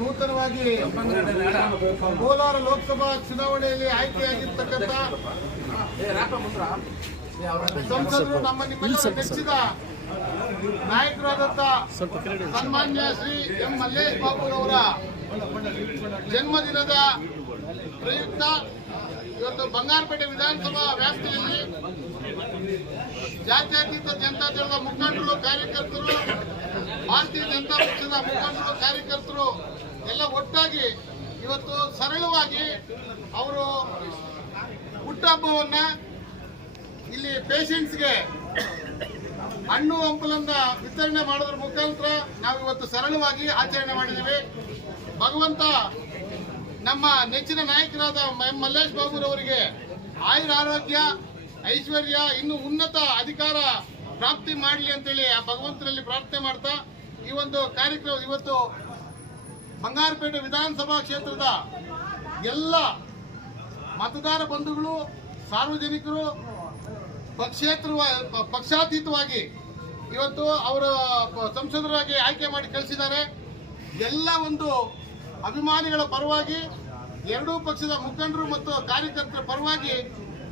ನೂತನವಾಗಿ ಕೋಲಾರ ಲೋಕಸಭಾ ಚುನಾವಣೆಯಲ್ಲಿ ಆಯ್ಕೆಯಾಗಿರ್ತಕ್ಕಂಥ ಸಂಸದರು ನಮ್ಮ ನಿಮ್ಮೆಲ್ಲರ ನೆಚ್ಚಿದ ನಾಯಕರಾದಂಥ ಸನ್ಮಾನ್ಯ ಶ್ರೀ ಎಂ ಮಲ್ಲೇಶ್ ಬಾಬುರವರ ಜನ್ಮದಿನದ ಪ್ರಯುಕ್ತ ಇವತ್ತು ಬಂಗಾರಪೇಟೆ ವಿಧಾನಸಭಾ ವ್ಯಾಪ್ತಿಯಲ್ಲಿ ಜಾತ್ಯತೀತ ಜನತಾದಳದ ಮುಖಂಡರು, ಕಾರ್ಯಕರ್ತರು, ಭಾರತೀಯ ಜನತಾ ಪಕ್ಷದ ಮುಖಂಡರು, ಕಾರ್ಯಕರ್ತರು ಎಲ್ಲ ಒಟ್ಟಾಗಿ ಇವತ್ತು ಸರಳವಾಗಿ ಅವರು ಹುಟ್ಟುಹಬ್ಬವನ್ನ ಇಲ್ಲಿ ಪೇಷಂಟ್ಸ್ಗೆ ಹಣ್ಣು ಹಂಪಲನ್ನ ವಿತರಣೆ ಮಾಡೋದ್ರ ಮುಖಾಂತರ ನಾವು ಇವತ್ತು ಸರಳವಾಗಿ ಆಚರಣೆ ಮಾಡಿದ್ದೀವಿ. ಭಗವಂತ ನಮ್ಮ ನೆಚ್ಚಿನ ನಾಯಕರಾದ ಎಂ ಮಲ್ಲೇಶ್ ಬಾಬುರವರಿಗೆ ಆಯುರ ಆರೋಗ್ಯ, ಐಶ್ವರ್ಯ, ಇನ್ನು ಉನ್ನತ ಅಧಿಕಾರ ಪ್ರಾಪ್ತಿ ಮಾಡಲಿ ಅಂತೇಳಿ ಆ ಭಗವಂತನಲ್ಲಿ ಪ್ರಾರ್ಥನೆ ಮಾಡ್ತಾ ಈ ಒಂದು ಕಾರ್ಯಕ್ರಮ ಇವತ್ತು ಬಂಗಾರಪೇಟೆ ವಿಧಾನಸಭಾ ಕ್ಷೇತ್ರದ ಎಲ್ಲ ಮತದಾರ ಬಂಧುಗಳು, ಸಾರ್ವಜನಿಕರು ಪಕ್ಷಾತೀತವಾಗಿ ಇವತ್ತು ಅವರ ಸಂಸದರಾಗಿ ಆಯ್ಕೆ ಮಾಡಿ ಕಳಿಸಿದ್ದಾರೆ. ಎಲ್ಲ ಒಂದು ಅಭಿಮಾನಿಗಳ ಪರವಾಗಿ, ಎರಡೂ ಪಕ್ಷದ ಮುಖಂಡರು ಮತ್ತು ಕಾರ್ಯಕರ್ತರ ಪರವಾಗಿ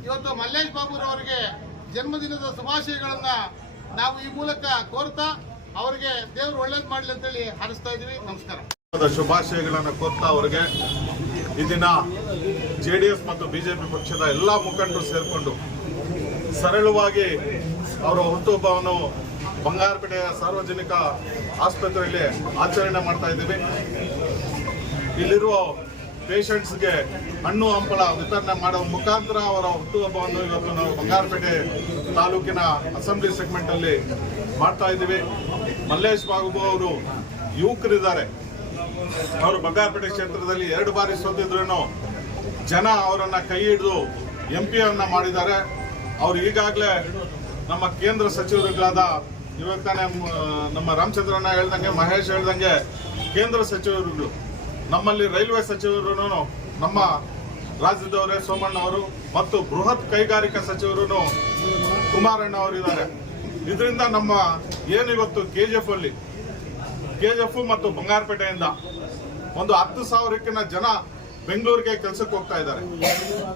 ಇವತ್ತು ಮಲ್ಲೇಶ್ ಬಾಬುರವರಿಗೆ ಜನ್ಮದಿನದ ಶುಭಾಶಯಗಳನ್ನ ನಾವು ಈ ಮೂಲಕ ಕೋರ್ತಾ ಅವರಿಗೆ ದೇವರು ಒಳ್ಳೇದು ಮಾಡಲಿ ಅಂತೇಳಿ ಹಾರೈಸ್ತಾ ಇದ್ದೀವಿ. ನಮಸ್ಕಾರ. ಶುಭಾಶಯಗಳನ್ನು ಕೋರ್ತಾ ಅವರಿಗೆ ಈ ದಿನ JDS ಮತ್ತು ಬಿಜೆಪಿ ಪಕ್ಷದ ಎಲ್ಲ ಮುಖಂಡರು ಸೇರಿಕೊಂಡು ಸರಳವಾಗಿ ಅವರ ಹುಟ್ಟುಹಬ್ಬವನ್ನು ಬಂಗಾರಪೇಟೆಯ ಸಾರ್ವಜನಿಕ ಆಸ್ಪತ್ರೆಯಲ್ಲಿ ಆಚರಣೆ ಮಾಡ್ತಾ ಇದ್ದೀವಿ. ಇಲ್ಲಿರುವ ಪೇಷಂಟ್ಸ್ಗೆ ಹಣ್ಣು ಹಂಪಲ ವಿತರಣೆ ಮಾಡುವ ಮುಖಾಂತರ ಅವರ ಹುಟ್ಟುಹಬ್ಬವನ್ನು ಇವತ್ತು ನಾವು ಬಂಗಾರಪೇಟೆ ತಾಲೂಕಿನ ಅಸೆಂಬ್ಲಿ ಸೆಗ್ಮೆಂಟ್ ಅಲ್ಲಿ ಮಾಡ್ತಾ ಇದ್ದೀವಿ. ಮಲ್ಲೇಶ್ ಬಾಬು ಅವರು ಯುವಕರಿದ್ದಾರೆ. ಅವರು ಬಂಗಾರಪೇಟೆ ಕ್ಷೇತ್ರದಲ್ಲಿ 2 ಬಾರಿ ಸೋತಿದ್ರು ಜನ ಅವರನ್ನ ಕೈ ಹಿಡಿದು MP ಅನ್ನ ಮಾಡಿದ್ದಾರೆ. ಅವರು ಈಗಾಗಲೇ ನಮ್ಮ ಕೇಂದ್ರ ಸಚಿವರುಗಳಾದ ಇವತ್ತಾನೆ ನಮ್ಮ ರಾಮಚಂದ್ರಣ್ಣ ಹೇಳ್ದಂಗೆ, ಮಹೇಶ್ ಹೇಳ್ದಂಗೆ ಕೇಂದ್ರ ಸಚಿವರುಗಳು, ನಮ್ಮಲ್ಲಿ ರೈಲ್ವೆ ಸಚಿವರು ನಮ್ಮ ರಾಜ್ಯದವರೇ ಸೋಮಣ್ಣ ಅವರು ಮತ್ತು ಬೃಹತ್ ಕೈಗಾರಿಕಾ ಸಚಿವರು ಕುಮಾರಣ್ಣ ಅವರಿದ್ದಾರೆ. ಇದರಿಂದ ನಮ್ಮ ಏನಿವತ್ತು KGF ಮತ್ತು ಬಂಗಾರಪೇಟೆಯಿಂದ ಒಂದು 10,000ಕ್ಕಿಂತ ಜನ ಬೆಂಗಳೂರಿಗೆ ಕೆಲಸಕ್ಕೆ ಹೋಗ್ತಾ ಇದ್ದಾರೆ.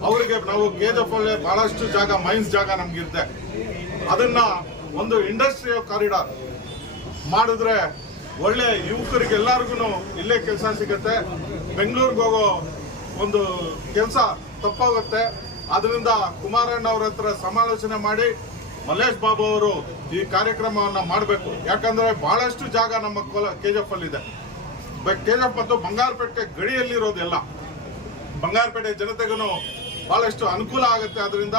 ಅವರಿಗೆ ನಾವು KGF ಅಲ್ಲಿ ಬಹಳಷ್ಟು ಜಾಗ, ಮೈನ್ಸ್ ಜಾಗ ನಮ್ಗಿರುತ್ತೆ. ಅದನ್ನ ಒಂದು ಇಂಡಸ್ಟ್ರಿಯಲ್ ಕಾರಿಡಾರ್ ಮಾಡಿದ್ರೆ ಒಳ್ಳೆ ಯುವಕರಿಗೆ ಎಲ್ಲರಿಗೂ ಇಲ್ಲೇ ಕೆಲಸ ಸಿಗುತ್ತೆ. ಬೆಂಗಳೂರಿಗೆ ಹೋಗೋ ಒಂದು ಕೆಲಸ ತಪ್ಪಾಗುತ್ತೆ. ಅದರಿಂದ ಕುಮಾರಣ್ಣ ಅವರ ಹತ್ರ ಸಮಾಲೋಚನೆ ಮಾಡಿ ಮಲ್ಲೇಶ್ ಬಾಬು ಅವರು ಈ ಕಾರ್ಯಕ್ರಮವನ್ನು ಮಾಡಬೇಕು. ಯಾಕಂದ್ರೆ ಬಹಳಷ್ಟು ಜಾಗ ನಮ್ಮ KGF ಅಲ್ಲಿ ಇದೆ. KGF ಮತ್ತು ಬಂಗಾರಪೇಟೆ ಗಡಿಯಲ್ಲಿರೋದೆಲ್ಲ ಬಂಗಾರಪೇಟೆ ಜನತೆಗೂ ಬಹಳಷ್ಟು ಅನುಕೂಲ ಆಗುತ್ತೆ. ಅದರಿಂದ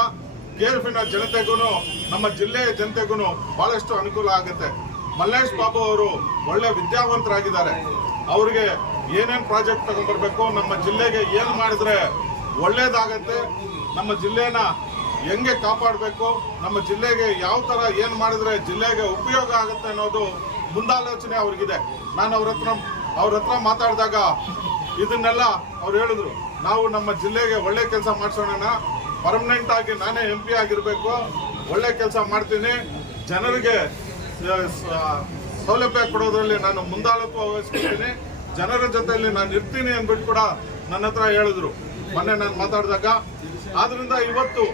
KGFನ ಜನತೆಗೂ ನಮ್ಮ ಜಿಲ್ಲೆಯ ಜನತೆಗೂ ಬಹಳಷ್ಟು ಅನುಕೂಲ ಆಗುತ್ತೆ. ಮಲ್ಲೇಶ್ ಬಾಬು ಅವರು ಒಳ್ಳೆ ವಿದ್ಯಾವಂತರಾಗಿದ್ದಾರೆ. ಅವರಿಗೆ ಏನೇನು ಪ್ರಾಜೆಕ್ಟ್ ತಗೊಂಡ್ಬರ್ಬೇಕು, ನಮ್ಮ ಜಿಲ್ಲೆಗೆ ಏನು ಮಾಡಿದ್ರೆ ಒಳ್ಳೇದಾಗತ್ತೆ, ನಮ್ಮ ಜಿಲ್ಲೆನ ಹೆಂಗೆ ಕಾಪಾಡಬೇಕು, ನಮ್ಮ ಜಿಲ್ಲೆಗೆ ಯಾವ ತರ ಏನು ಮಾಡಿದ್ರೆ ಜಿಲ್ಲೆಗೆ ಉಪಯೋಗ ಆಗುತ್ತೆ ಅನ್ನೋದು ಮುಂದಾಲೋಚನೆ ಅವ್ರಿಗಿದೆ. ನಾನು ಅವ್ರ ಹತ್ರ ಮಾತಾಡಿದಾಗ ಇದನ್ನೆಲ್ಲ ಅವ್ರು ಹೇಳಿದ್ರು, ನಾವು ನಮ್ಮ ಜಿಲ್ಲೆಗೆ ಒಳ್ಳೆ ಕೆಲಸ ಮಾಡಿಸೋಣ, ಪರ್ಮನೆಂಟ್ ಆಗಿ ನಾನೇ MP ಆಗಿರ್ಬೇಕು, ಒಳ್ಳೆ ಕೆಲಸ ಮಾಡ್ತೀನಿ, ಜನರಿಗೆ ಸೌಲಭ್ಯ ಕೊಡೋದ್ರಲ್ಲಿ ನಾನು ಮುಂದಾಳತ್ವ ವಹಿಸ್ಕೊಳ್ತೀನಿ, ಜನರ ಜೊತೆಯಲ್ಲಿ ನಾನು ಇರ್ತೀನಿ ಅಂದ್ಬಿಟ್ಟು ಕೂಡ ನನ್ನ ಹತ್ರ ಹೇಳಿದ್ರು ಮೊನ್ನೆ ನಾನು ಮಾತಾಡಿದಾಗ. ಆದ್ರಿಂದ ಇವತ್ತು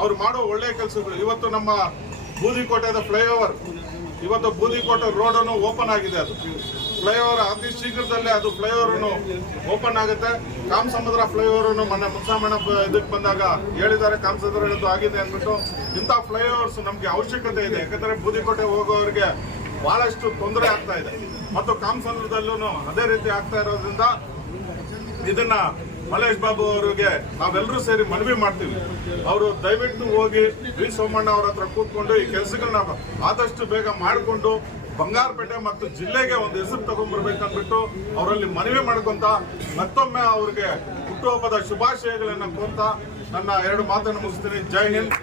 ಅವ್ರು ಮಾಡೋ ಒಳ್ಳೆ ಕೆಲಸಗಳು, ಇವತ್ತು ನಮ್ಮ ಬೂದಿಕೋಟೆದ ಫ್ಲೈಓವರ್, ಇವತ್ತು ಬೂದಿಕೋಟೆ ರೋಡನ್ನು ಓಪನ್ ಆಗಿದೆ. ಅದು ಫ್ಲೈಓವರ್ ಅತಿ ಶೀಘ್ರದಲ್ಲೇ ಅದು ಫ್ಲೈಓವರ್ ಓಪನ್ ಆಗುತ್ತೆ. ಕಾಮಸಮುದ್ರ ಫ್ಲೈಓವರ್ ಮೊನ್ನೆ ಮುಸಾಮಣ್ಣ ಇದಕ್ಕೆ ಬಂದಾಗ ಹೇಳಿದ್ದಾರೆ, ಕಾಮಸಮುದ್ರ ಆಗಿದೆ ಅಂದ್ಬಿಟ್ಟು. ಇಂಥ ಫ್ಲೈಓವರ್ಸ್ ನಮ್ಗೆ ಅವಶ್ಯಕತೆ ಇದೆ. ಯಾಕಂದ್ರೆ ಬೂದಿಕೋಟೆ ಹೋಗೋರಿಗೆ ಬಹಳಷ್ಟು ತೊಂದರೆ ಆಗ್ತಾ ಇದೆ ಮತ್ತು ಕಾಮಸಮುದ್ರದಲ್ಲೂ ಅದೇ ರೀತಿ ಆಗ್ತಾ ಇರೋದ್ರಿಂದ ಇದನ್ನ ಮಲ್ಲೇಶ್ ಬಾಬು ಅವರಿಗೆ ನಾವೆಲ್ಲರೂ ಸೇರಿ ಮನವಿ ಮಾಡ್ತೀವಿ. ಅವರು ದಯವಿಟ್ಟು ಹೋಗಿ ವಿ ಸೋಮಣ್ಣ ಅವ್ರ ಹತ್ರ ಕೂತ್ಕೊಂಡು ಈ ಕೆಲಸಗಳನ್ನ ಆದಷ್ಟು ಬೇಗ ಮಾಡಿಕೊಂಡು ಬಂಗಾರಪೇಟೆ ಮತ್ತು ಜಿಲ್ಲೆಗೆ ಒಂದು ಹೆಸರು ತಗೊಂಡ್ಬರ್ಬೇಕಂದ್ಬಿಟ್ಟು ಅವರಲ್ಲಿ ಮನವಿ ಮಾಡ್ಕೊಂತ ಮತ್ತೊಮ್ಮೆ ಅವ್ರಿಗೆ ಹುಟ್ಟುಹಬ್ಬದ ಶುಭಾಶಯಗಳನ್ನ ಕೋರ್ತಾ ನನ್ನ 2 ಮಾತನ್ನು ಮುಗಿಸ್ತೀನಿ. ಜೈ ಹಿಂದ್.